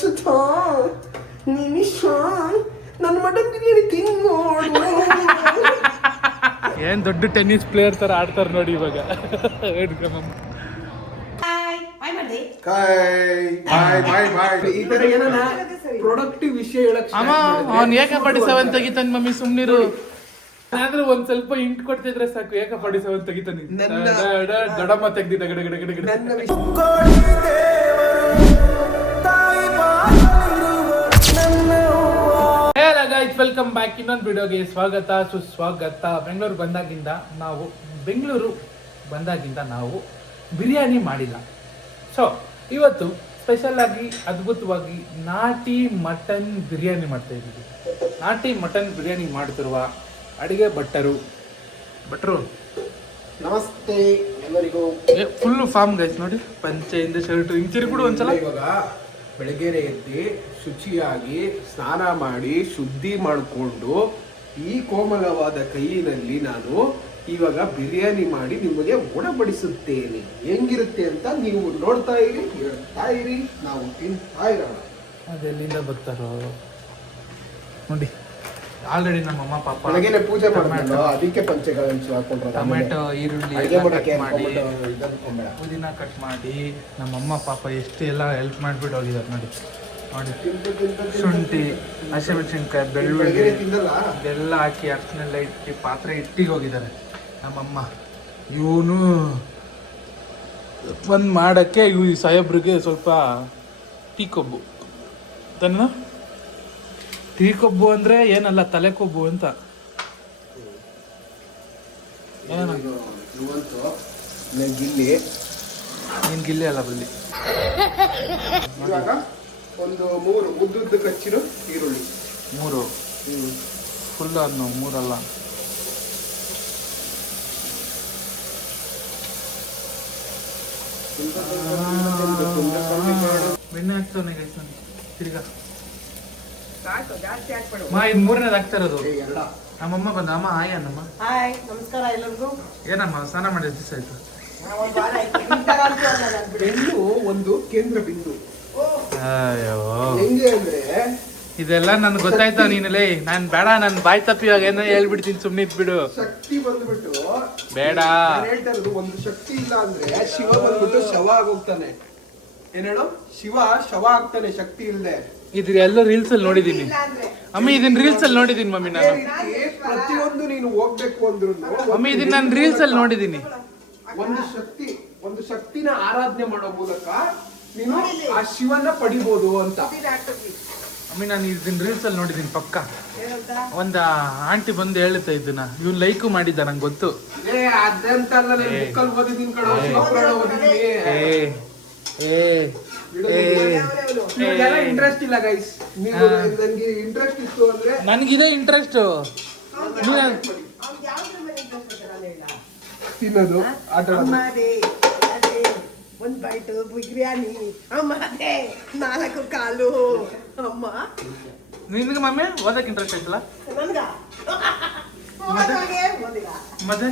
ಸುಧಾ ನಿಮಿಷ ನನ್ನ ಮಟನ್ ಬಿರಿಯಾನಿ ತಿನ್ನೋಡು. ಏನ್ ದೊಡ್ಡ ಟೆನ್ನಿಸ್ ಪ್ಲೇಯರ್ ತರ ಆಡ್ತಾರೆ ನೋಡಿ ಇವಾಗ. ಈ ತರ ಏನಾನ ಪ್ರೊಡಕ್ಟಿವ್ ವಿಷಯ ಹೇಳಕ್ ಅಮ್ಮ ಅವ್ನು AK-47 ತೆಗಿತಾನೆ ಮಮ್ಮಿ ಸುಮ್ನಿರು. ಆದ್ರೆ ಒಂದ್ ಸ್ವಲ್ಪ ಇಂಟ್ ಕೊಡ್ತಿದ್ರೆ ಸಾಕು AK-47 ತೆಗಿತಾನೆ. ದೊಡ್ಡಮ್ಮ ತೆಗ್ದಿದ್ದ ಗಡ ಗಡ ಗಡ ಗಡ. Hello guys, welcome back. ಇನ್ನೊಂದು ವಿಡಿಯೋಗೆ ಸ್ವಾಗತ ಸುಸ್ವಾಗತ. ಬೆಂಗಳೂರು ಬಂದಾಗಿಂದ ನಾವು ಬಿರಿಯಾನಿ ಮಾಡಿಲ್ಲ. ಸೊ ಇವತ್ತು ಸ್ಪೆಷಲ್ ಆಗಿ ಅದ್ಭುತವಾಗಿ ನಾಟಿ ಮಟನ್ ಬಿರಿಯಾನಿ ಮಾಡ್ತಾ ಇದ್ದೀವಿ. ನಾಟಿ ಮಟನ್ ಬಿರಿಯಾನಿ ಮಾಡ್ತಿರುವ ಅಡಿಗೆ ಭಟ್ರು ನಮಸ್ತೆ ಎಲ್ಲರಿಗೂ. ಫುಲ್ ಫಾರ್ಮ್ ಗೈಸ್ ನೋಡಿ, ಪಂಚೆಯಿಂದ ಶರ್ಟು ಹಿಂಚಿರಿ ಕೂಡ ಒಂದ್ಸಲ. ಇವಾಗ ಬೆಳಗ್ಗೆ ಎದ್ದು ಶುಚಿಯಾಗಿ ಸ್ನಾನ ಮಾಡಿ ಶುದ್ಧಿ ಮಾಡಿಕೊಂಡು ಈ ಕೋಮಲವಾದ ಕೈಯಿನಲ್ಲಿ ನಾನು ಇವಾಗ ಬಿರಿಯಾನಿ ಮಾಡಿ ನಿಮಗೆ ಉಣಬಡಿಸುತ್ತೇನೆ. ಹೆಂಗಿರುತ್ತೆ ಅಂತ ನೀವು ನೋಡ್ತಾ ಇರಿ, ಹೇಳ್ತಾ ಇರಿ, ನಾವು ತಿಂತಾ ಇರೋಣ. ಅದೆಲ್ಲಿಂದ ಬರ್ತಾರೋ ನೋಡಿ. ಆಲ್ರೆಡಿ ನಮ್ಮ ಅಮ್ಮ ಪಾಪ ಬೆಳಗ್ಗೆನೆ ಪೂಜೆ ಮಾಡ್ಕೊಂಡು ಅದಕ್ಕೆ ಪಂಚೆಗಳನ್ನು ಹಾಕೊಂಡ್ರೆ ಟೊಮೆಟೊ, ಈರುಳ್ಳಿ, ಪುದೀನ ಕಟ್ ಮಾಡಿ ನಮ್ಮಮ್ಮ ಪಾಪ ಎಷ್ಟು ಎಲ್ಲ ಹೆಲ್ಪ್ ಮಾಡಿಬಿಟ್ಟು ಹೋಗಿದ್ದಾರೆ ನೋಡಿ. ಶುಂಠಿ, ಹಸಿಮೆಣಸಿನ್ಕಾಯಿ, ಬೆಳ್ಳುಳ್ಳಿ ಇದೆಲ್ಲ ಹಾಕಿ ಅರ್ಶನೆಲ್ಲ ಇಟ್ಟು ಪಾತ್ರೆ ಇಟ್ಟಿಗೆ ಹೋಗಿದ್ದಾರೆ ನಮ್ಮಮ್ಮ. ಇವನು ಒಂದು ಮಾಡೋಕ್ಕೆ ಈ ಸಾಹೇಬ್ರಿಗೆ ಸ್ವಲ್ಪ ಟೀ ಕೊಬ್ಬು ತನ್ನ. ಟೀ ಕೊಬ್ಬು ಅಂದರೆ ಏನಲ್ಲ, ತಲೆ ಕೊಬ್ಬು ಅಂತ. ನೀನು ಗಿಲ್ಲಿ ಅಲ್ಲ ಬಲ್ಲಿ. ಇವಾಗ ಒಂದು 3 ಉದ್ದುದ್ದು ಕಚ್ಚಿರೋ ಈರುಳ್ಳಿ, 3 ಫುಲ್ ಅನ್ನು 3 ಅಲ್ಲ. ಬೆಣ್ಣೆ ಹಾಕ್ತಾನೆ ತಿರ್ಗಾ ಇದು 3ನೇದು ಆಗ್ತಾ ಇರೋದು. ನಮ್ಮಮ್ಮ ಬಂದ. ಅಮ್ಮ ಹಾಯ್ ಅನ್ನಮ್ಮ. ಹಾಯ್, ನಮಸ್ಕಾರ ಎಲ್ಲರಿಗೂ. ಏನಮ್ಮ ಸ್ನಾನ ಮಾಡಿ ಎಷ್ಟು ದಿವಸ ಆಯ್ತು? ಬೆನ್ನು ಒಂದು ಕೇಂದ್ರ ಬಿಂದು. ಅಯ್ಯೋ, ಹೆಂಗೆ ಅಂದ್ರೆ ಇದೆಲ್ಲ ನನ್ಗೆ ಗೊತ್ತಾಯ್ತಾವ. ನೀನಲ್ಲೇ ನಾನು ಬೇಡ, ನನ್ ಬಾಯ್ ತಪ್ಪಿ ಇವಾಗ ಏನೋ ಹೇಳ್ಬಿಡ್ತೀನಿ, ಸುಮ್ಮನೆ ಇದ್ಬಿಡು. ಶಕ್ತಿ ಬಂದ್ಬಿಟ್ಟು ಬೇಡ. ಹೇಳ್ತಾ ಇರೋದು, ಒಂದು ಶಕ್ತಿ ಇಲ್ಲ ಅಂದ್ರೆ ಶಿವ ಬಂದ್ಬಿಟ್ಟು ಶವ ಆಗೋಗ್ತಾನೆ. ಏನ್ ಹೇಳು, ಶಿವ ಶವ ಆಗ್ತಾನೆ ಶಕ್ತಿ ಇಲ್ಲದೆ. ಇದ್ರ ಎಲ್ಲ ರೀಲ್ಸ್ ಅಲ್ಲಿ ನೋಡಿದೀನಿ ಅಮ್ಮಿ, ಇದನ್ನ ರೀಲ್ಸ್ ಅಲ್ಲಿ ನೋಡಿದೀನಿ ಮಮ್ಮಿ ನಾನು. ಪ್ರತಿಯೊಂದು ನೀನು ಹೋಗ್ಬೇಕು ಅಂದ್ರು ಮಮ್ಮಿ ಇದನ್ನ ನಾನು ರೀಲ್ಸ್ ಅಲ್ಲಿ ನೋಡಿದೀನಿ. ಒಂದು ಶಕ್ತಿನ ಆರಾಧನೆ ಮಾಡೋ ಮೂಲಕ ನೀನು ಆ ಶಿವನ ಪಡಿಬಹುದು ಅಂತ. ಅಮ್ಮಿ ನಾನು ಇದನ್ನ ರೀಲ್ಸ್ ಅಲ್ಲಿ ನೋಡಿದೀನಿ ಪಕ್ಕ. ಒಂದ ಆಂಟಿ ಬಂದು ಹೇಳುತ್ತಾ ಇದನ್ನ, ಇವ್ನು ಲೈಕು ಮಾಡಿದ್ದ, ನಂಗೆ ಗೊತ್ತು. ಇಂಟ್ರೆಸ್ಟ್ ಇಲ್ಲ ಗೈಸ್, ನನ್ಗೆ ಇಂಟ್ರೆಸ್ಟ್ ಇತ್ತು ಅಂದ್ರೆ ನನ್ಗಿದೆ ಇಂಟ್ರೆಸ್ಟ್ ತಿನ್ನೋದು, ಆಟ ಒಂದ್ ಬೈಟು ಬಿರಿಯಾನಿ ಅಮ್ಮ, 4 ಕಾಲು ಅಮ್ಮ. ನಿನ್ಗೆ ಮಮ್ಮಿ ಓದಕ್ಕೆ ಇಂಟ್ರೆಸ್ಟ್ ಆಯ್ತಲ್ಲ? ಮತ್ತೆ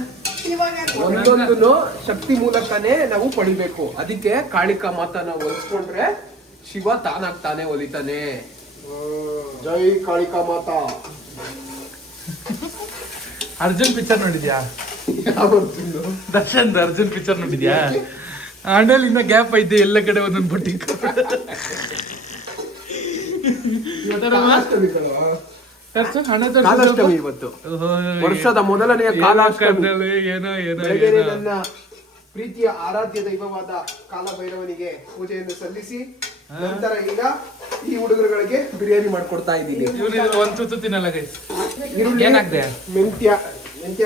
ಒಂದೊಂದು ಶಕ್ತಿ ಮೂಲಕನೇ ನಾವು ಪಡಿಬೇಕು. ಅದಕ್ಕೆ ಕಾಳಿಕಾ ಮಾತನ್ನ ಒಲಿಸ್ಕೊಂಡ್ರೆ ಶಿವ ತಾನಾಗ್ತಾನೆ ಒಲಿತಾನೆ. ಜೈ ಕಾಳಿಕಾ ಮಾತಾ. ಅರ್ಜುನ್ ಪಿಕ್ಚರ್ ನೋಡಿದ್ಯಾ? ದರ್ಶನ್ ಅರ್ಜುನ್ ಪಿಕ್ಚರ್ ನೋಡಿದ್ಯಾ? ಆಂಡಲ್ ಇನ್ನ ಗ್ಯಾಪ್ ಐತೆ, ಎಲ್ಲ ಕಡೆ ಒಂದೊಂದು ಬುಟ್ಟಿ. ಕಾಲಾಷ್ಟಮಿ ಇವತ್ತು, ವರ್ಷದ ಮೊದಲನೆಯ ಕಾಲಾಷ್ಟಮಿ. ಏನೋ ನನ್ನ ಪ್ರೀತಿಯ ಆರಾಧ್ಯ ದೈವವಾದ ಕಾಲಭೈರವನಿಗೆ ಪೂಜೆಯನ್ನು ಸಲ್ಲಿಸಿ ನಂತರ ಈಗ ಈ ಹುಡುಗರುಗಳಿಗೆ ಬಿರಿಯಾನಿ ಮಾಡ್ಕೊಡ್ತಾ ಇದ್ದೀನಿ. ಒಂದ್ ತುತ್ತು ತಿನ್ನಲ್ಲ ಗೈಸ್. ಈರುಳ್ಳಿ, ಏನಾಗ್ದೆ? ಮೆಂತ್ಯ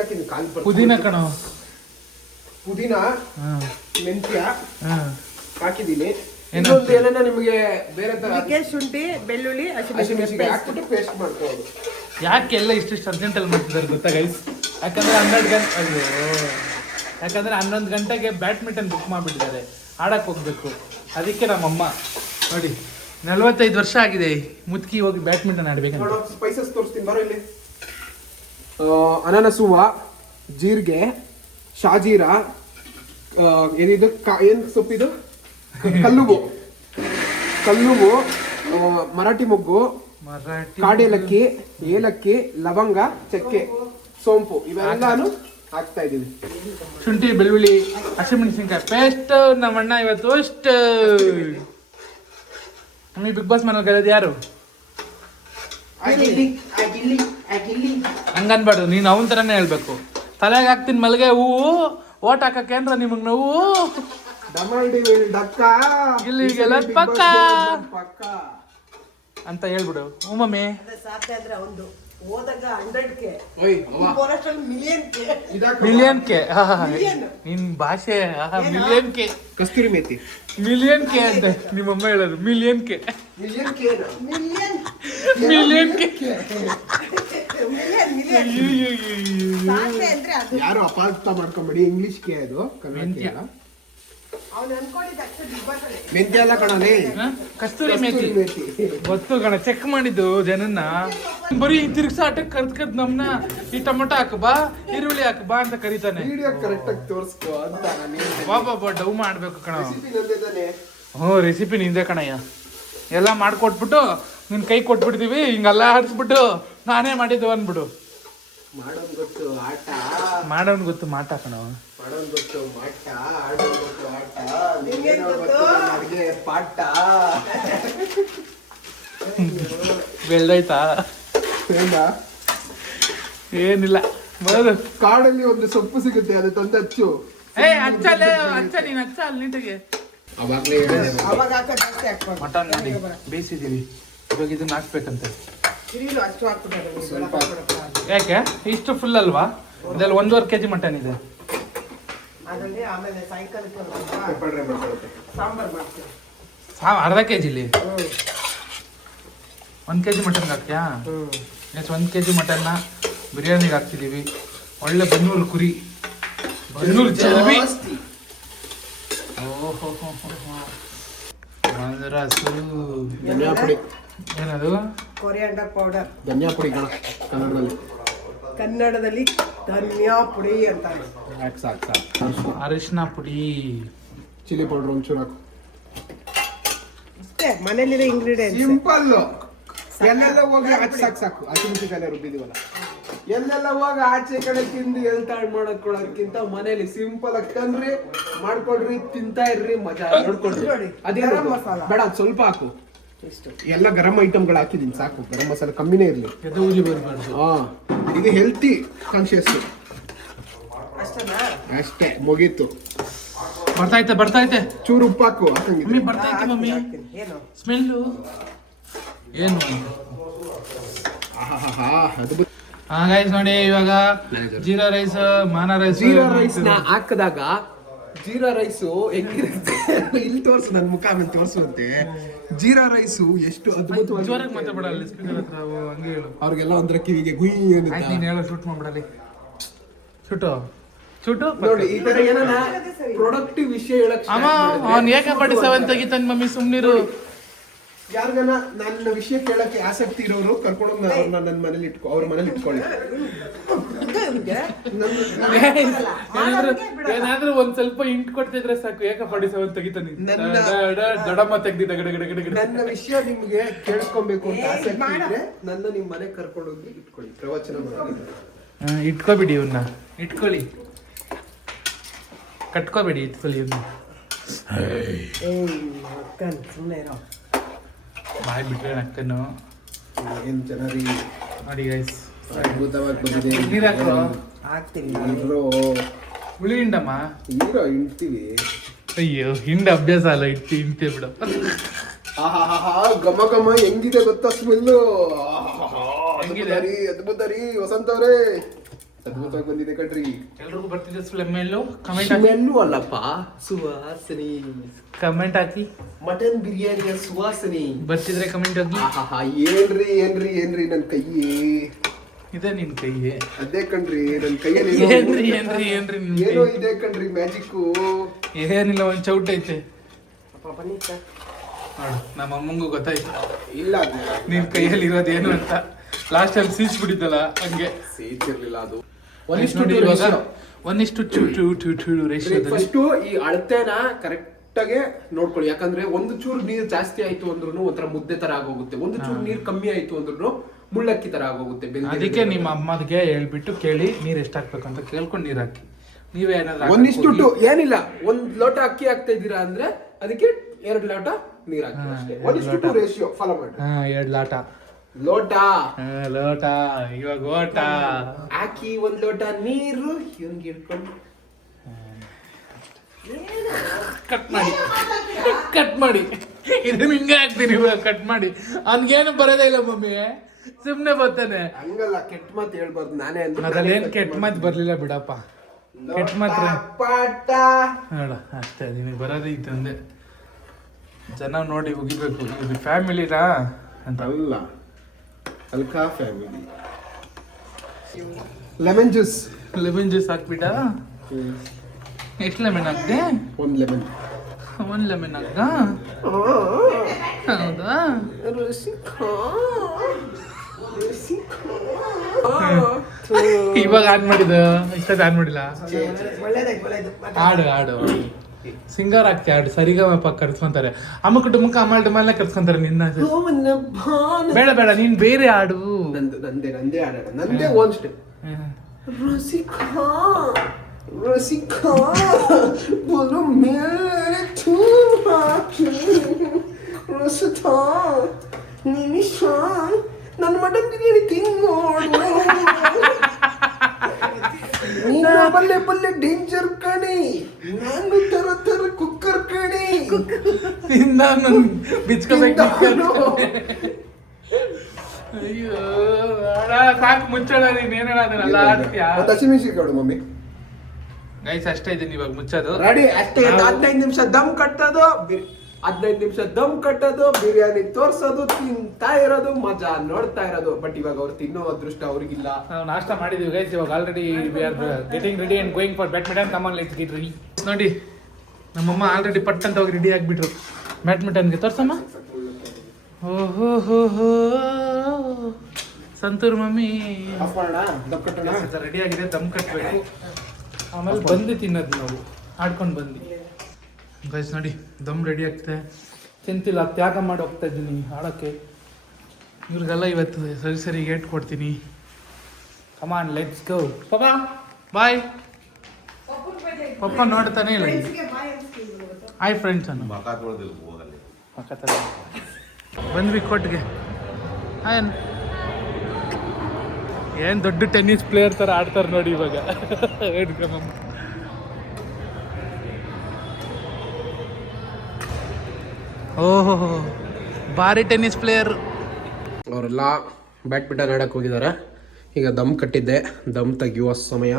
ಹಾಕಿನಿ, ಪುದೀನ ಕಣೋ, ಪುದೀನ, ಮೆಂತ್ಯ ಹಾಕಿದ್ದೀನಿ. ಇನ್ನೊಂದು ಏನನ್ನ ನಿಮಗೆ ಬೇರೆ ತರ ಶುಂಠಿ, ಬೆಳ್ಳುಳ್ಳಿ, ಹಸಿಮೆಣಸಿನಕಾಯಿ ಹಾಕ್ಬಿಟ್ಟು ಪೇಸ್ಟ್ ಮಾಡ್ಕೊಳ್ಳೋದು. ಯಾಕೆ ಎಲ್ಲ ಇಷ್ಟಿಷ್ಟು ಅರ್ಜೆಂಟಲ್ಲಿ ಮಾಡ್ತಿದ್ದಾರೆ ಗೊತ್ತಾ ಗೈಸ್? ಯಾಕಂದ್ರೆ 11 ಗಂಟೆಗೆ ಬ್ಯಾಡ್ಮಿಂಟನ್ ಬುಕ್ ಮಾಡಿಬಿಟ್ಟಿದ್ದಾರೆ, ಆಡಕ್ಕೆ ಹೋಗ್ಬೇಕು. ಅದಕ್ಕೆ ನಮ್ಮಮ್ಮ ನೋಡಿ 45 ವರ್ಷ ಆಗಿದೆ ಮುತ್ಕಿ ಹೋಗಿ ಬ್ಯಾಡ್ಮಿಂಟನ್ ಆಡ್ಬೇಕಂತ. ಸ್ಪೈಸಸ್ ತೋರಿಸ್ತೀನಿ ಬರೋ ಇಲ್ಲಿ. ಅನಾನಸ್ ಹೂವ, ಜೀರಿಗೆ, ಶಾಜೀರ, ಏನಿದು ಏನ್ ಸೊಪ್ಪಿದು, ಕಲ್ಲುವು, ಮರಾಠಿ ಮೊಗ್ಗು, ಮರಾಠಿ ಕಾಡೇಲಕ್ಕಿ, ಏಲಕ್ಕಿ, ಲವಂಗ, ಚಕ್ಕೆ, ಸೋಂಪು ಇವೆಲ್ಲಾನು ಹಾಕ್ತಾ ಇದೀವಿ. ಶುಂಠಿ, ಬೆಳ್ಳುಳ್ಳಿ, ಹಸಿಮೆಣಸಿನ್ಕಾಯಿ ಪೇಸ್ಟ್. ನಮ್ಮ ಅಣ್ಣ ಇವತ್ತು ಅಷ್ಟು ನಮಗೆ ಬಿಗ್ ಬಾಸ್ ಮನೇಲಿ ಕರೆಯೋದು ಯಾರು? ಹಂಗನ್ಬಾರ್ದು, ನೀನು ಅವನ ಥರನೇ ಹೇಳ್ಬೇಕು. ತಲೆಗೆ ಹಾಕ್ತೀನಿ ಮಲ್ಗೆ ಹೂವು, ಓಟ್ ಹಾಕಕ್ಕೇನ್ರ ನಿಮಗೆ ನೋವು ಇಲ್ಲಿಗೆಲ್ಲ ಪಕ್ಕ ಅಂತ ಹೇಳ್ಬಿಡು. ಹ್ಞೂ ಮಮ್ಮಿ. ಸಾಧ್ಯ ಆದ್ರೆ ಒಂದು ಹೋದಾಗ 100ಕ್ಕೆ ಮಿಲಿಯನ್ಗೆ ಮಿಲಿಯನ್ಗೆ ನಿನ್ ಭಾಷೆ ಮಿಲಿಯನ್ಗೆ. ಕಸ್ತೂರಿ ಮೇಥಿ ಮಿಲಿಯನ್ಗೆ ಅಂತ ನಿಮ್ಮಮ್ಮ ಹೇಳೋದು. ಮಿಲಿಯನ್ಗೆ ಮಿಲಿಯನ್ ಮಿಲಿಯನ್ಗೆ ಸಾಧ್ಯ ಅಂದ್ರೆ ಅದು ಯಾರು ಅಪಾರ್ಥ ಮಾಡ್ಕೊಂಬೇಡಿ. ಇಂಗ್ಲಿಷ್ ಕೆ ಅದು, ಕನ್ನಡ ಅಲ್ಲ. ಅವ್ನು ಅನ್ಕೊಂಡಿದ್ದ ಅಕ್ಷರ ಬಿಗ್ ಬಾಸ್ ಅಲ್ಲಿ ಮೆಂತ್ಯ ಎಲ್ಲ ಕಣನೆ. ಕಸ್ತೂರಿ ಮೇಥಿ ಗೊತ್ತು ಕಣ, ಚೆಕ್ ಮಾಡಿದ್ದು ಜನನ್ನ. ಬರೀ ತಿರ್ಗ್ಸಾಟಕ್ಕೆ ಕರ್ದ್ ನಮ್ನ ಈ ಟೊಮೊಟೊ ಹಾಕ ಬಾ, ಈರುಳ್ಳಿ ಹಾಕ ಬಾ ಅಂತ ಕರೀತಾನೆ. ವಿಡಿಯೋ ಕರೆಕ್ಟ್ ಆಗಿ ತೋರಿಸ್ಕೋ ಅಂತ ನಾನು ಹೇಳ್ದೆ. ಬಾಬಾ ಡವ್ ಮಾಡ್ಬೇಕು ಕಣ. ರೆಸಿಪಿ ನಂದೇ ತಾನೆ. ಹ್ಞೂ ರೆಸಿಪಿ ನಿಂದೆ ಕಣಯ್ಯ. ಎಲ್ಲ ಮಾಡ್ಕೊಟ್ಬಿಟ್ಟು ನಿನ್ ಕೈ ಕೊಟ್ಬಿಡ್ತೀವಿ, ಹಿಂಗೆಲ್ಲ ಆಡಿಸ್ಬಿಟ್ಟು ನಾನೇ ಮಾಡಿದ್ದು ಅಂದ್ಬಿಡು. ಮಾಡೋನ್ ಗೊತ್ತು ಆಟ, ಮಾಡೋನ್ ಗೊತ್ತು ಮಾಟ ಕಣ. ಮಾಡೋನ್ ಗೊತ್ತು ಮಾಟ, ಆಡೋನ್ ಗೊತ್ತು ಆಟ, ನಿಂಗೇನ್ ಗೊತ್ತು? ಅಡ್ಗೆ ಪಾಠ. ಬೆಳ್ದೈತಾ? ಏನ? ಏನಿಲ್ಲ ಬರೋದು. ಕಾಡಲ್ಲಿ ಒಂದು ಸೊಪ್ಪು ಸಿಗುತ್ತೆ, ಅದು ತಂದು ಹಚ್ಚು. ಹಚ್ಚಲ್ಲೇ ಹಚ್ಚ, ನೀನ್ ಹಚ್ಚ ಅಲ್ಲಿ ನೀಟಾಗಿ. ಅವಾಗ್ಲೇ ಹೇಳಿದೆ. ಅವಾಗ ಹಾಕ ಜಾಸ್ತಿ ಹಾಕ್ಬಾರ್ದು. ಮಟನ್ ಮಾಡಿ ಬೇಯಿಸಿದೀವಿ, ಇವಾಗ ಇದನ್ನ ಹಾಕ್ಬೇಕಂತೆ. ಕಿರಿಲು ಅಷ್ಟು ಹಾಕ್ಬಿಟ್ಟಾರೆ ಸ್ವಲ್ಪ ಯಾಕೆ ಇಷ್ಟು ಫುಲ್ ಅಲ್ವಾ? ಇದರಲ್ಲಿ 1.5 kg ಮಟನ್ ಇದೆ. ಅದರಲ್ಲಿ ಆಮೇಲೆ ಸಾಯಂಕಾಲಕ್ಕೆ ಒಂದು ಪೆಪ್ಪರ್ ಡ್ರೈ ಮಾಡ್ಕೊಳುತ್ತೆ. ಸಾಂಬಾರ್ ಮಾಡ್ತೀವಿ. ಅರ್ಧ kg 1 kg ಮಟನ್ಗೆ ಹಾಕ್ತೀಯಾ? ಎಸ್ 1 kg ಮಟನ್ನ ಬಿರಿಯಾನಿಗೆ ಹಾಕ್ತಿದ್ದೀವಿ. ಒಳ್ಳೆ ಬನ್ನೂರು ಕುರಿ, ಬನ್ನೂರು ಚರ್ಬಿ. ಓಹೋ ಮದ್ರಾಸು ಧನಿಯಾ ಪುಡಿ. ಏನದು? Coriander powder. ಧನಿಯಾ ಪುಡಿ ಕಣ ಕನ್ನಡದಲ್ಲಿ. ಕನ್ನಡದಲ್ಲಿ ಧನಿಯಾ ಪುಡಿ ಅಂತಾರೆ. ಸಾಕು ಸಾಕು ಸಾಕು. ಅರಿಶಿನ ಪುಡಿ, ಚಿಲ್ಲಿ ಪೌಡರ್ ಒಂಚೂರು ಹಾಕು. ಅಷ್ಟೇ ಮನೇಲಿರೋ ಇಂಗ್ರೀಡಿಯೆಂಟ್ಸ್. ಸಿಂಪಲ್. ಎಲ್ಲೆಲ್ಲ ಹೋಗಿ ಆಚೆ ಸಾಕು ಸಾಕು. ಹಸಿಮೆಣಸಿನಕಾಯಿ ರುಬ್ಬಿದೀವಲ್ಲ, ಎಲ್ಲೆಲ್ಲ ಹೋಗಿ ಆಚೆ ಕಡೆ ತಿಂದು ಎಲ್ತಾಳ್ ಮಾಡೋಕ್ಕೊಳಕ್ಕಿಂತ ಮನೇಲಿ ಸಿಂಪಲ್ ಆಗಿ ತಂದ್ರಿ ಮಾಡ್ಕೊಡ್ರಿ, ತಿಂತಾ ಇರ್ರಿ, ಮಜಾ ನೋಡ್ಕೊಡ್ರಿ. ಅದೇ ಗರಂ ಮಸಾಲ ಬೇಡ, ಅದ್ ಸ್ವಲ್ಪ ಹಾಕು. ಇಷ್ಟು ಎಲ್ಲ ಗರಂ ಐಟಮ್ಗಳು ಹಾಕಿದೀನಿ, ಸಾಕು. ಗರಂ ಮಸಾಲ ಕಮ್ಮಿನೇ ಇರ್ಲಿ. ಎದೆ ಉರಿ ಬರಬಾರ್ದು. ಹಾ, ಇದು ಹೆಲ್ತಿ ಕಾನ್ಶಿಯಸ್ ಅಷ್ಟನಾ? ಅಷ್ಟೇ, ಮುಗೀತು. ಬರ್ತೈತೆ ಚೂರು ಉಪ್ಪು ಹಾಕು. ಹಾಕಂಗಿದ್ರೆ ಮಮ್ಮಿ ಬರ್ತೈತೆ ಮಮ್ಮಿ. ಹಾಕ್ತೀನಿ. ಏನು ಸ್ಮೆಲ್ಲು ಏನು? ಆಹಾಹಾ, ಅದ್ಭುತ. ಗೈಸ್ ನೋಡಿ, ಇವಾಗ ಜೀರಾ ರೈಸ್, ಮಾನ ರೈಸ್. ಜೀರಾ ರೈಸ್ ನ ಹಾಕಿದಾಗ ಜೀರಾ ರೈಸು ಹೆಂಗಿರುತ್ತೆ ಇಲ್ಲಿ ತೋರ್ಸು, ನನ್ನ ಮುಖ ಆಮೇಲೆ ತೋರಿಸುವಂತೆ. ಜೀರಾ ರೈಸು ಎಷ್ಟು ಅದ್ಭುತವಾಗಿ ಜೋರಾಗಿ ಮಾತಾಡಲ್ಲ, ಸ್ಪೀಕರ್ ಹತ್ರ ಹಂಗೆ ಹೇಳು. ಅವ್ರಿಗೆಲ್ಲ ಒಂದ್ರ ಕಿವಿಗೆ ಗುಯ್ ಆಯ್ತು, ನೀನು ಹೇಳೋ ಶೂಟ್ ಮಾಡ್ಬಿಡಲಿ. ಶೂಟು ನೋಡಿ, ಈ ತರ ಏನಾನ ಪ್ರೊಡಕ್ಟಿವ್ ವಿಷಯ ಹೇಳಕ್ ಅಮ್ಮ ಅವ್ನು ಏಕೆ ಬಡಿಸವಂತ ತೆಗಿತಾನೆ ಮಮ್ಮಿ, ಸುಮ್ನಿರು. ಯಾರಿಗಾನ ನನ್ನ ವಿಷಯ ಕೇಳಕ್ಕೆ ಆಸಕ್ತಿ ಇರೋರು ಕರ್ಕೊಂಡು ನನ್ನ ಮನೇಲಿ ಇಟ್ಕೊ, ಅವ್ರ ಮನೇಲಿ ಇಟ್ಕೊಳ್ಳಿ. ಏನಾದ್ರೂ ಒಂದ್ ಸ್ವಲ್ಪ ಇಂಟ್ ಕೊಡ್ತಿದ್ರೆ ಸಾಕು, ಏಕ ಬಡಿಸವಂತ ತೆಗಿತಾನೆ. ದಡಮ್ಮ ತೆಗ್ದಿದ್ದ ಗಡ ಗಡ ಗಡ. ನನ್ನ ವಿಷಯ ನಿಮ್ಗೆ ಕೇಳಿಸ್ಕೊಬೇಕು ಅಂತ ಆಸಕ್ತಿ ಇದ್ರೆ ನನ್ನ ನಿಮ್ ಮನೆ ಕರ್ಕೊಂಡೋಗಿ ಇಟ್ಕೊಳ್ಳಿ, ಪ್ರವಚನ ಮಾಡಿ. ಇಟ್ಕೋಬಿಡಿ ಇವನ್ನ, ಇಟ್ಕೊಳ್ಳಿ. ಕಟ್ಕೋಬೇಡಿ, ಇಟ್ಕೊಳ್ಳಿ ಇವನ್ನ. ಸುಮ್ಮನೆ ಇರೋ. ಬಾಯ್ ಬಿಟ್ರೆ ನಕ್ಕನ್ನು ಏನ್ ಜನರಿ ನೋಡಿ ಗೈಸ್. ಅದ್ಭುತವಾಗಿ ಬಂದಿದೆ. ನೀರ್ ಹಾಕ್ರೋ, ಹಾಕ್ತೀನಿ. ಹೀರೋ ಹುಳಿ ಹಿಂಡಮ್ಮ. ಹೀರೋ ಇಂಡ್ತೀವಿ. ಅಯ್ಯೋ, ಹಿಂಡ ಅಭ್ಯಾಸ ಅಲ್ಲ, ಹಿಂಡ್ತೇ ಬಿಡು. ಆಹಾಹಾ, ಘಮ ಘಮ ಹೆಂಗಿದೆ ಗೊತ್ತಾ ಸ್ಮೆಲ್ಲು. ಹೆಂಗಿದೆ? ಅದ್ಭುತ ರೀ ವಸಂತ ಅವರೇ, ಅದ್ಭುತವಾಗಿ ಬಂದಿದೆ ಕಣ್ರಿ. ಎಲ್ರಿಗೂ ಬರ್ತಿದೆ ಸ್ಮೆಲ್ಲು. ಕಮೆಂಟ್ ಸ್ಮೆಲ್ಲು ಅಲ್ಲಪ್ಪ, ಸುವಾಸನೆ. ಕಮೆಂಟ್ ಹಾಕಿ. ಮಟನ್ ಬಿರಿಯಾನಿಯ ಸುವಾಸನೆ ಬರ್ತಿದ್ರೆ ಕಮೆಂಟ್ ಹೋಗಿ. ಆಹಾಹಾ, ಏನ್ರಿ ಏನ್ರಿ ಏನ್ರಿ ನನ್ ಕೈ. ಇದೆ ನಿನ್ ಕೈಯೇ. ಅದೇ ಕಣ್ರಿ ನನ್ ಕೈಯಲ್ಲಿ ಏನ್ರಿ ಏನ್ರಿ ಏನ್ರಿ ನಿನ್ ಕೈ? ಏನೋ ಇದೆ ಕಣ್ರಿ ಮ್ಯಾಜಿಕ್ಕು. ಏನಿಲ್ಲ, ಒಂದ್ ಚೌಟ್ ಐತೆ ಬನ್ನಿ ಸರ್. ನೋಡು, ನಮ್ಮ ಅಮ್ಮಂಗೂ ಗೊತ್ತಾಯ್ತು ಇಲ್ಲ ನಿನ್ ಕೈಯಲ್ಲಿ ಇರೋದೇನು ಅಂತ. ಲಾಸ್ಟ್ ಅಲ್ಲಿ ಸೀಚ್ ಬಿಟ್ಟಿದ್ದಲ್ಲ ಹಂಗೆ. ಸೇತಿರ್ಲಿಲ್ಲ ಅದು. ನೋಡಿ ಇವಾಗ 1:2 ರೇಷಿಯೋದಲ್ಲಿ ಫಸ್ಟ್ ಈ ಅಳತೆನ ಕರೆಕ್ಟ್ ಕರೆಕ್ಟಾಗೆ ನೋಡ್ಕೊಳ್ಳಿ. ಯಾಕಂದ್ರೆ ಒಂದು ಚೂರು ನೀರು ಜಾಸ್ತಿ ಆಯ್ತು ಅಂದ್ರೂ ಒಂಥರ ಮುದ್ದೆ ತರ ಆಗೋಗುತ್ತೆ, ಒಂದು ಚೂರು ನೀರು ಕಮ್ಮಿ ಆಯ್ತು ಅಂದ್ರೂ ಮುಳ್ಳಕ್ಕಿ ತರ ಆಗೋಗುತ್ತೆ. ಅದಕ್ಕೆ ನಿಮ್ಮ ಅಮ್ಮದಿಗೆ ಹೇಳ್ಬಿಟ್ಟು ಕೇಳಿ ನೀರು ಎಷ್ಟು ಹಾಕ್ಬೇಕು ಅಂತ ಕೇಳ್ಕೊಂಡು ನೀರು ಹಾಕಿ. ನೀವೇ ಏನಾದ್ರು ಒಂದಿಷ್ಟು ಏನಿಲ್ಲ, 1 ಲೋಟ ಅಕ್ಕಿ ಹಾಕ್ತಾ ಇದ್ದೀರಾ ಅಂದ್ರೆ ಅದಕ್ಕೆ 2 ಲೋಟ ನೀರು ಹಾಕಿ ಅಷ್ಟೇ. 1:2 ರೇಷಿಯೋ ಫಾಲೋ ಮಾಡಿ. 2 ಲೋಟ ಲೋಟ ಇವಾಗ ಓಟ ಹಾಕಿ 1 ಲೋಟ ನೀರು ಹಿಂಗೆ ಇಟ್ಕೊಂಡು ಕಟ್ ಮಾಡಿ ಇದನ್ನ ಹಿಂಗೆ ಹಾಕ್ತೀನಿ ಇವಾಗ ಕಟ್ ಮಾಡಿ. ಅವ್ನಿಗೇನು ಬರೋದೇ ಇಲ್ಲ ಮಮ್ಮಿ, ಸುಮ್ನೆ ಬರ್ತಾನೆ. ಹಂಗಲ್ಲ, ಕೆಟ್ಟ ಮಾತು ಹೇಳ್ಬಾರ್ದು. ನಾನೇ ಅದ್ರಲ್ಲೇನು ಕೆಟ್ಟ ಮಾತು ಬರ್ಲಿಲ್ಲ ಬಿಡಪ್ಪ. ಕೆಟ್ಟ ಮಾತ್ರ ನೋಡ ಅಷ್ಟೇ, ನಿನಗೆ ಬರೋದೇ ಇತ್ತಂದೆ. ಜನ ನೋಡಿ ಉಗಿಬೇಕು, ಇದು ಫ್ಯಾಮಿಲಿನಾ ಅಂತ. ಅಲ್ಲ, ಅಲ್ಕಾ ಫ್ಯಾಮಿಲಿ. ಲೆಮನ್ ಜ್ಯೂಸ್ ಹಾಕ್ಬಿಟ್ಟ. ಎಷ್ಟು ಲೆಮನ್ ಹಾಕ್ದೆ? 1 ಲೆಮನ್. 1 ಲೆಮನ್ ಹಾಕ್ದ? ಹೌದಾ? ಇವಾಗ ಆನ್ ಮಾಡಿದ, ಇಷ್ಟೊತ್ತು ಆನ್ ಮಾಡಿಲ್ಲ. ಹಾಡು ಸಿಂಗರ್ ಆಗ್ತಿ, ಹಾಡು ಸರಿಗಮಪ ಕರ್ಸ್ಕೊಂತಾರೆ. ಅಮ್ಮ ಕುಟುಂಬಕ್ಕೆ ಅಮಲ್ ಡಮಲ್ನ ಕರ್ಸ್ಕೊಂತಾರೆ ನಿನ್ನ. ಬೇಡ ನೀನ್ ಬೇರೆ ಹಾಡು. ನಂದೇ ಹಾಡೋಣ, ನಂದೇ ಓನ್ ಸ್ಟೆಪ್. रसिका बोलो मेरे रसता निमिषान ನನ್ನ ಮಟನ್ ಬಿರಿಯಾನಿ ತಿನ್ನೋಡು. ನೀನು ಬಲ್ಲೆ ಡೇಂಜರ್ ಕಣೆ, ನಾನು ತರ ಕುಕ್ಕರ್ ಕಣೆ. ಅಯ್ಯೋ ಸಾಕು ಮುಚ್ಚಳ. ನೀನೇನ ಅದನ್ನೆಲ್ಲ ಆಡ್ತೀಯಾ? ಹಸಿಮೆಣಸಿನಕಾಯಿ ಕೊಡು ಮಮ್ಮಿ. ಗೈಸ್ ಅಷ್ಟೇ ಇದೀನಿ ಇವಾಗ ಮುಚ್ಚೋದು. ರೆಡಿ ಅಷ್ಟೇ. 15 ನಿಮಿಷ ದಮ್ ಕಟ್ಟೋದು, 15 ನಿಮಿಷ ದಮ್ ಕಟ್ಟೋದು, ಬಿರಿಯಾನಿ ತೋರ್ಸೋದು, ತಿಂತಾ ಇರೋದು, ಮಜಾ ನೋಡ್ತಾ ಇರೋದು. ಬಟ್ ಇವಾಗ ಅವ್ರು ತಿನ್ನೋ ಅದೃಷ್ಟ ಅವ್ರಿಗಿಲ್ಲ. ನಾವು ನಾಷ್ಟ ಮಾಡಿದೀವಿ ಗೈಸ್. ಇವಾಗ already we are getting ready and going for badminton. Come on let's get ready. ನೋಡಿ ನಮ್ಮಮ್ಮ ಆಲ್ರೆಡಿ ಪಟ್ ಅಂತ ಹೋಗಿ ರೆಡಿ ಆಗಿಬಿಟ್ರು ಬ್ಯಾಡ್ಮಿಂಟನ್ಗೆ. ತೋರ್ಸಮ್ಮ. ಓಹೋ ಸಂತೂರ್ ಮಮ್ಮಿ ರೆಡಿ ಆಗಿದೆ. ದಮ್ ಕಟ್ಟಬೇಕು, ಆಮೇಲೆ ಬಂದು ತಿನ್ನೋದು ನಾವು ಆಡ್ಕೊಂಡು ಬಂದು. ಗೈಸ್ ನೋಡಿ ದಮ್ ರೆಡಿ ಆಗ್ತದೆ. ತಿಂತಿಲ್ಲ, ತ್ಯಾಗ ಮಾಡಿ ಹೋಗ್ತಾ ಇದ್ದೀನಿ ಆಡೋಕ್ಕೆ. ಇವ್ರಿಗೆಲ್ಲ ಇವತ್ತು ಸರಿ ಏಟ್ ಕೊಡ್ತೀನಿ. Come on let's go. ಪಪ್ಪ ಬಾಯ್. ಪಪ್ಪ ನೋಡ್ತಾನೆ ಇಲ್ಲ. ಹಾಯ್ ಫ್ರೆಂಡ್ಸ್ ಅನ್ನು ಬಂದ್ವಿ ಕೋರ್ಟ್ಗೆ. ಏನು ದೊಡ್ಡ ಟೆನ್ನಿಸ್ ಪ್ಲೇಯರ್ ಥರ ಆಡ್ತಾರೆ ನೋಡಿ ಇವಾಗ. ಓಹೋ ಭಾರಿ ಟೆನ್ನಿಸ್ ಪ್ಲೇಯರ್. ಅವರೆಲ್ಲ ಬ್ಯಾಡ್ಮಿಂಟನ್ ಆಡಕ್ಕೆ ಹೋಗಿದ್ದಾರೆ. ಈಗ ದಮ್ ಕಟ್ಟಿದ್ದೆ, ದಮ್ ತೆಗಿಯುವ ಸಮಯ.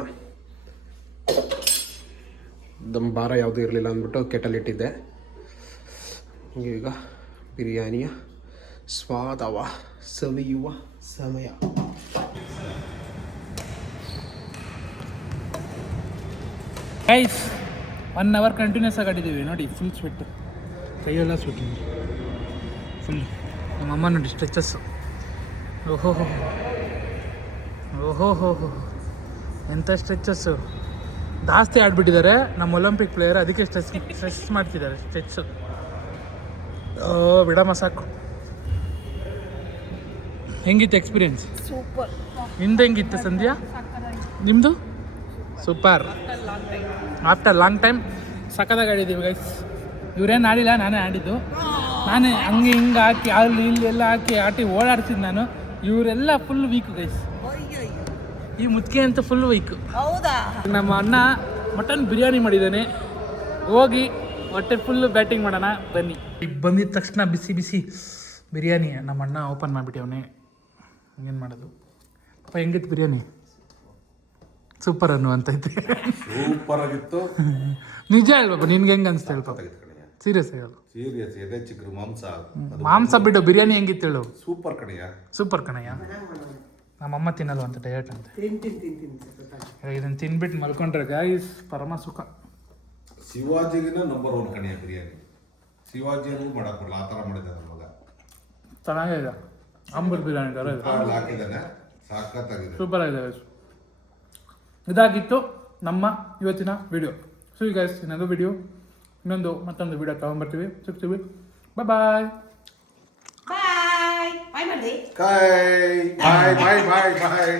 ದಮ್ ಭಾರ ಯಾವುದೂ ಇರಲಿಲ್ಲ ಅಂದ್ಬಿಟ್ಟು ಕೆಟಲ್ ಇಟ್ಟಿದ್ದೆ. ಈಗ ಬಿರಿಯಾನಿಯ ಸ್ವಾದವ ಸವಿಯುವ ಸಮಯ. ಗೈಸ್ 1 ಅವರ್ ಕಂಟಿನ್ಯೂಸ್ ಆಗಿ ಆಡಿದ್ದೀವಿ ನೋಡಿ. ಫುಲ್ ಸ್ವೆಟ್, ಕೈಯೆಲ್ಲ ಸ್ವೆಟ್ ಫುಲ್. ನಮ್ಮಮ್ಮ ನೋಡಿ ಸ್ಟ್ರೆಚಸ್ಸು. ಓಹೋ ಎಂಥ ಸ್ಟ್ರೆಚಸ್ಸು. ಜಾಸ್ತಿ ಆಡ್ಬಿಟ್ಟಿದ್ದಾರೆ ನಮ್ಮ ಒಲಿಂಪಿಕ್ ಪ್ಲೇಯರ್, ಅದಕ್ಕೆ ಸ್ಟ್ರೆಚ್ ಮಾಡ್ತಿದ್ದಾರೆ ಸ್ಟ್ರೆಚ್ಚು. ಬಿಡಮ್ಮ ಸಾಕು. ಹೆಂಗಿತ್ತು ಎಕ್ಸ್ಪೀರಿಯನ್ಸ್? ಸೂಪರ್. ನಿಂದು ಹೆಂಗಿತ್ತು ಸಂಧ್ಯಾ? ನಿಮ್ಮದು ಸೂಪರ್. ಆಫ್ಟರ್ ಲಾಂಗ್ ಟೈಮ್ ಸಕ್ಕತ್ತಾಗಿ ಆಡಿದ್ದೀವಿ ಗೈಸ್. ಇವರೇನು ಆಡಿಲ್ಲ, ನಾನೇ ಆಡಿದ್ದು. ನಾನೇ ಹಂಗೆ ಹಿಂಗೆ ಹಾಕಿ ಅಲ್ಲಿ ಇಲ್ಲಿ ಎಲ್ಲ ಹಾಕಿ ಆಟಿ ಓಡಾಡ್ತಿದ್ದು ನಾನು. ಇವರೆಲ್ಲ ಫುಲ್ ವೀಕು ಗೈಸ್. ಈ ಮುದ್ಕೆ ಅಂತ ಫುಲ್ ವೀಕು. ಹೌದಾ? ನಮ್ಮ ಅಣ್ಣ ಮಟನ್ ಬಿರಿಯಾನಿ ಮಾಡಿದ್ದಾನೆ. ಹೋಗಿ ಹೊಟ್ಟೆ ಫುಲ್ಲು ಬ್ಯಾಟಿಂಗ್ ಮಾಡೋಣ ಬನ್ನಿ. ಬಂದಿದ್ದ ತಕ್ಷಣ ಬಿಸಿ ಬಿಸಿ ಬಿರಿಯಾನಿ ನಮ್ಮ ಅಣ್ಣ ಓಪನ್ ಮಾಡಿಬಿಟ್ಟವನೇ. ಏನು ಮಾಡೋದು ಪಾಪ. ಹೆಂಗಿತ್ತು ಬಿರಿಯಾನಿ? ಸೂಪರ್ ಅನ್ನುವಂತೈತೆ. ಸೂಪರ್ ಆಗಿತ್ತು. ನಿಜ ಹೇಳ್ಬಪ್ಪ, ನಿನ್ಗೆ ಹೆಂಗೆ ಅನ್ಸ್ತಾ ಹೇಳ್ಪ? ಸೀರಿಯಸ್ ಹೇಳು. ಸೀರಿಯಸ್ ಎದೆ ಚಿಕ್ಕರು ಮಾಂಸ ಬಿಡು, ಬಿರಿಯಾನಿ ಹೆಂಗಿತ್ತು ಹೇಳು? ಸೂಪರ್ ಕಣಯ್ಯ. ಸೂಪರ್ ಕಣಯ್ಯ. ನಮ್ಮಮ್ಮ ತಿನ್ನಲ್ವ ಅಂತ ಡಯಟ್ ಅಂತ. ಇದನ್ನು ತಿನ್ಬಿಟ್ಟು ಮಲ್ಕೊಂಡ್ರೆ ಗಾಯ್ಸ್ ಪರಮ ಸುಖ. ಶಿವಾಜಿಗಿನ ನಂಬರ್ 1 ಕಣಯ್ಯ ಬಿರಿಯಾನಿ. ಶಿವಾಜಿಯನ್ನು ಮಾಡಕ್ ಬರಲ್ಲ, ಆ ಥರ ಮಾಡಿದ್ದಾನೆ ನನ್ನ ಮಗ. ಚೆನ್ನಾಗಿದೆ. ಅಂಬೂರ್ ಬಿರಿಯಾನಿ ಥರ ಇದೆ. ಹಾಕಿದ್ದಾನೆ, ಸಾಕತ್ತಾಗಿದೆ. ಸೂಪರ್ ಆಗಿದೆ ಗೈಸ್. ಇದಾಗಿತ್ತು ನಮ್ಮ ಇವತ್ತಿನ ವಿಡಿಯೋ. ಸೊ ಗೈಸ್ ಇನ್ನೊಂದು ವಿಡಿಯೋ ಮತ್ತೊಂದು ವಿಡಿಯೋ ತಗೊಂಡ್ಬರ್ತೀವಿ, ಸಿಗ್ತೀವಿ. ಬಾಯ್. ಬಾಯ್ ಬಾಯ್ ಮಾಡಿ ಬಾಯ್ ಬಾಯ್ ಬಾಯ್ ಬಾಯ್.